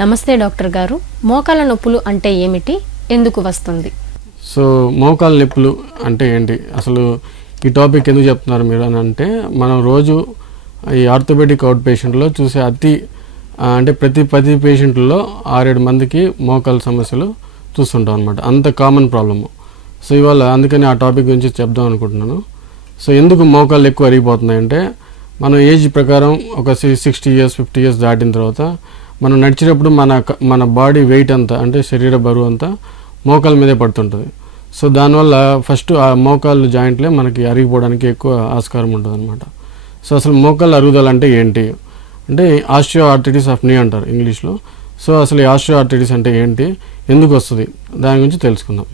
నమస్తే డాక్టర్ గారు. మోకాల నొప్పులు అంటే ఏమిటి? ఎందుకు వస్తుంది? సో మోకాల నొప్పులు అంటే ఏంటి? అసలు ఈ టాపిక్ ఎందుకు చెప్తున్నారు మీరు అని అంటే మనం రోజు ఈ ఆర్థోపెడిక్ అవుట్ పేషెంట్లో చూసే అతి అంటే ప్రతి పది పేషెంట్లో ఆరేడు మందికి మోకాల సమస్యలు చూస్తుంటాం అనమాట అంత కామన్ ప్రాబ్లము. సో ఇవాళ అందుకని ఆ టాపిక్ గురించి చెప్దాం అనుకుంటున్నాను. సో ఎందుకు మోకాళ్ళు ఎక్కువ అరిగిపోతున్నాయంటే మనం ఏజ్ ప్రకారం ఒక సిక్స్టీ ఇయర్స్ ఫిఫ్టీ ఇయర్స్ దాటిన తర్వాత మనం నడిచేటప్పుడు మన మన బాడీ వెయిట్ అంతా అంటే శరీర బరువు అంతా మోకాల మీదే పడుతుంటుంది. సో దానివల్ల ఫస్ట్ ఆ మోకాలు జాయింట్లే మనకి అరిగిపోవడానికి ఎక్కువ ఆస్కారం ఉంటుంది అనమాట సో అసలు మోకాలు అరుగుదల అంటే ఏంటి? అంటే ఆస్ట్రియో ఆర్థిటిస్ ఆఫ్ నీ అంటారు ఇంగ్లీష్లో. సో అసలు ఈ ఆస్ట్రియో ఆర్థిటిస్ అంటే ఏంటి? ఎందుకు వస్తుంది? దాని గురించి తెలుసుకుందాం.